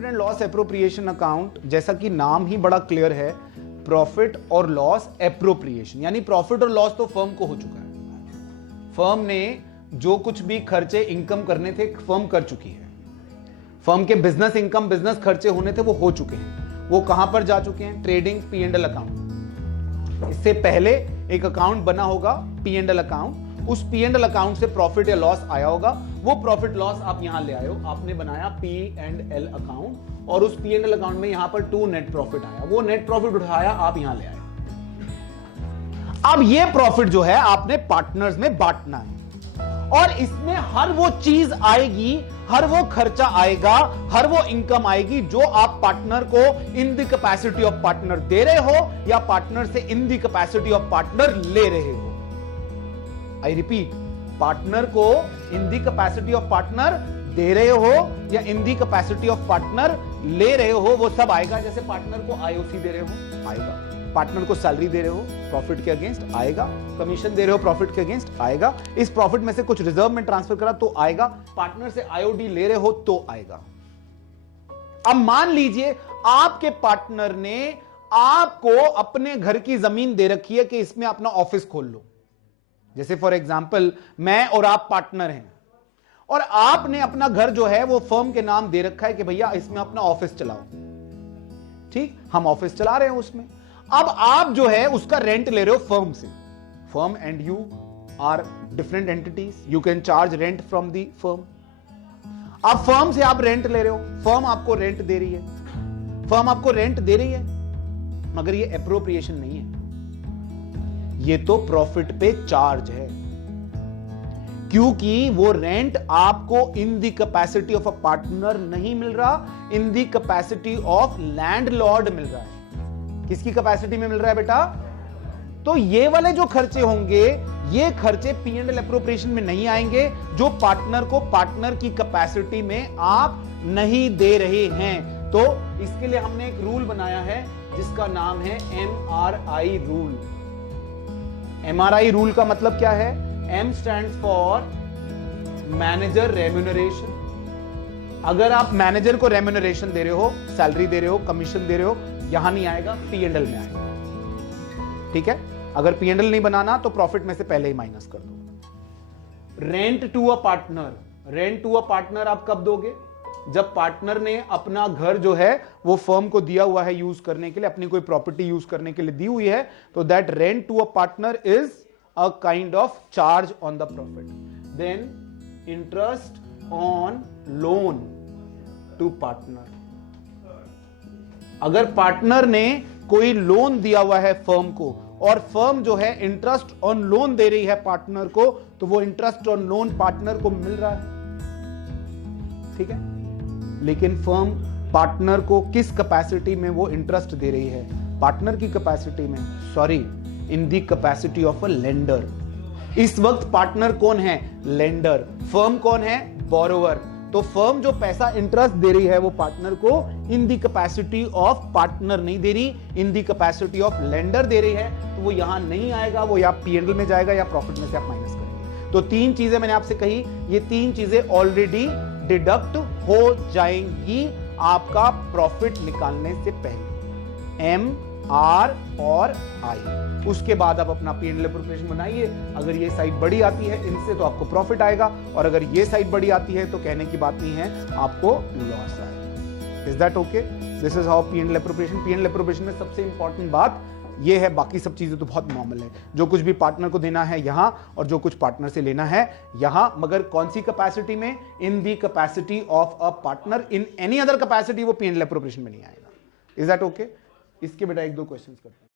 Profit and loss appropriation account, जैसा कि नाम ही बड़ा क्लियर है, प्रॉफिट और लॉस एप्रोप्रिएशन, यानी प्रॉफिट और लॉस तो फर्म को हो चुका है। फर्म ने जो कुछ भी खर्चे इनकम करने थे फर्म कर चुकी है। फर्म के बिजनेस इनकम, बिजनेस खर्चे होने थे वो हो चुके हैं। वो कहां पर जा चुके हैं? Trading P&L account. इससे पहले एक अकाउंट बना होगा P&L अकाउंट, उस P&L अकाउंट से प्रॉफिट या लॉस आया होगा, वो प्रॉफिट लॉस आप यहां ले आए हो, आपने बनाया P&L अकाउंट, और उस P&L अकाउंट में यहां पर 2 नेट प्रॉफिट आया, वो नेट प्रॉफिट उठाया, आप यहां ले आए। अब ये प्रॉफिट जो है आपने पार्टनर्स में बांटना है, और इसमें हर वो चीज आएगी, हर वो खर्चा आएगा, हर वो इनकम आएगी जो आप पार्टनर को in the capacity of partner दे रहे हो या पार्टनर से in the capacity of partner ले रहे हो। आई रिपीट, पार्टनर को in the capacity of partner दे रहे हो या in the capacity of partner ले रहे हो, वो सब आएगा। जैसे पार्टनर को IOC दे रहे हो, आएगा। पार्टनर को सैलरी दे रहे हो, प्रॉफिट के अगेंस्ट आएगा। कमीशन दे रहे हो, प्रॉफिट के अगेंस्ट आएगा। इस प्रॉफिट में से कुछ रिजर्व में ट्रांसफर करा तो आएगा। पार्टनर से IOD ले रहे हो तो आएगा। अब मान लीजिए आपके पार्टनर ने आपको अपने घर की जमीन दे रखी है कि इसमें अपना ऑफिस खोल लो। जैसे फॉर एग्जांपल मैं और आप पार्टनर हैं, और आपने अपना घर जो है वो फर्म के नाम दे रखा है कि भैया इसमें अपना ऑफिस चलाओ। ठीक, हम ऑफिस चला रहे हैं उसमें। अब आप जो है उसका रेंट ले रहे हो फर्म से। Firm and you are different entities, you can charge rent from the firm. अब फर्म से आप रेंट ले रहे हो, फर्म आपको रेंट दे रही है, फर्म आपको रेंट दे रही है, मगर ये एप्रोप्रिएशन नहीं है, ये तो प्रॉफिट पे चार्ज है, क्योंकि वो रेंट आपको in the capacity of a partner नहीं मिल रहा, in the capacity of landlord मिल रहा है। किसकी कैपेसिटी में मिल रहा है बेटा? तो ये वाले जो खर्चे होंगे, ये खर्चे P&L एप्रोप्रिएशन में नहीं आएंगे, जो पार्टनर को पार्टनर की कैपेसिटी में आप नहीं दे रहे हैं। तो इसके लिए हमने एक रूल बनाया है जिसका नाम है MRI रूल। MRI रूल का मतलब क्या है? M stands for manager remuneration. अगर आप मैनेजर को रेम्यूनरेशन दे रहे हो, सैलरी दे रहे हो, कमीशन दे रहे हो, यहां नहीं आएगा, P&L में आएगा। ठीक है, अगर P&L नहीं बनाना तो प्रॉफिट में से पहले ही माइनस कर दो। Rent to a partner, rent to a partner आप कब दोगे? जब पार्टनर ने अपना घर जो है वो फर्म को दिया हुआ है यूज करने के लिए, अपनी कोई प्रॉपर्टी यूज करने के लिए दी हुई है, तो that rent to a partner is a kind of charge on the profit. Then interest on loan to partner. अगर पार्टनर ने कोई लोन दिया हुआ है फर्म को और फर्म जो है इंटरेस्ट ऑन लोन दे रही है पार्टनर को, तो वो इंटरेस्ट ऑन लोन पार्टनर को मिल रहा है। ठीक है, लेकिन फर्म पार्टनर को किस कैपेसिटी में वो इंटरेस्ट दे रही है? पार्टनर की कैपेसिटी में, sorry, in the capacity of a lender. इस वक्त पार्टनर कौन है? लेंडर। फर्म कौन है? बोरोवर। तो फर्म जो पैसा इंटरेस्ट दे रही है वो पार्टनर को in the capacity of partner नहीं दे रही, in the capacity of lender दे रही है, तो वो यहां नहीं आएगा, वो या P&L में जाएगा या प्रॉफिट में से आप माइनस करेंगे। तो 3 चीजें मैंने आपसे कही, ये 3 चीजें ऑलरेडी डिडक्ट हो जाएंगी आपका प्रॉफिट निकालने से पहले, M, R और I। उसके बाद आप अपना P&L एप्रोप्रिएशन बनाइए। अगर ये साइड बड़ी आती है इनसे तो आपको प्रॉफिट आएगा, और अगर ये साइड बड़ी आती है तो कहने की बात नहीं है, आपको लॉस आएगा। Is that okay? This is how P&L appropriation. P&L appropriation में सबसे इंपॉर्टेंट बात ये है, बाकी सब चीजें तो बहुत नॉर्मल है। जो कुछ भी पार्टनर को देना है यहां, और जो कुछ पार्टनर से लेना है यहां, मगर कौन सी कैपेसिटी में? In the capacity of a partner. In any other capacity वो P&L एप्रोप्रिएशन में नहीं आएगा। Is that okay? इसके बेटा 1-2 क्वेश्चंस करते हैं।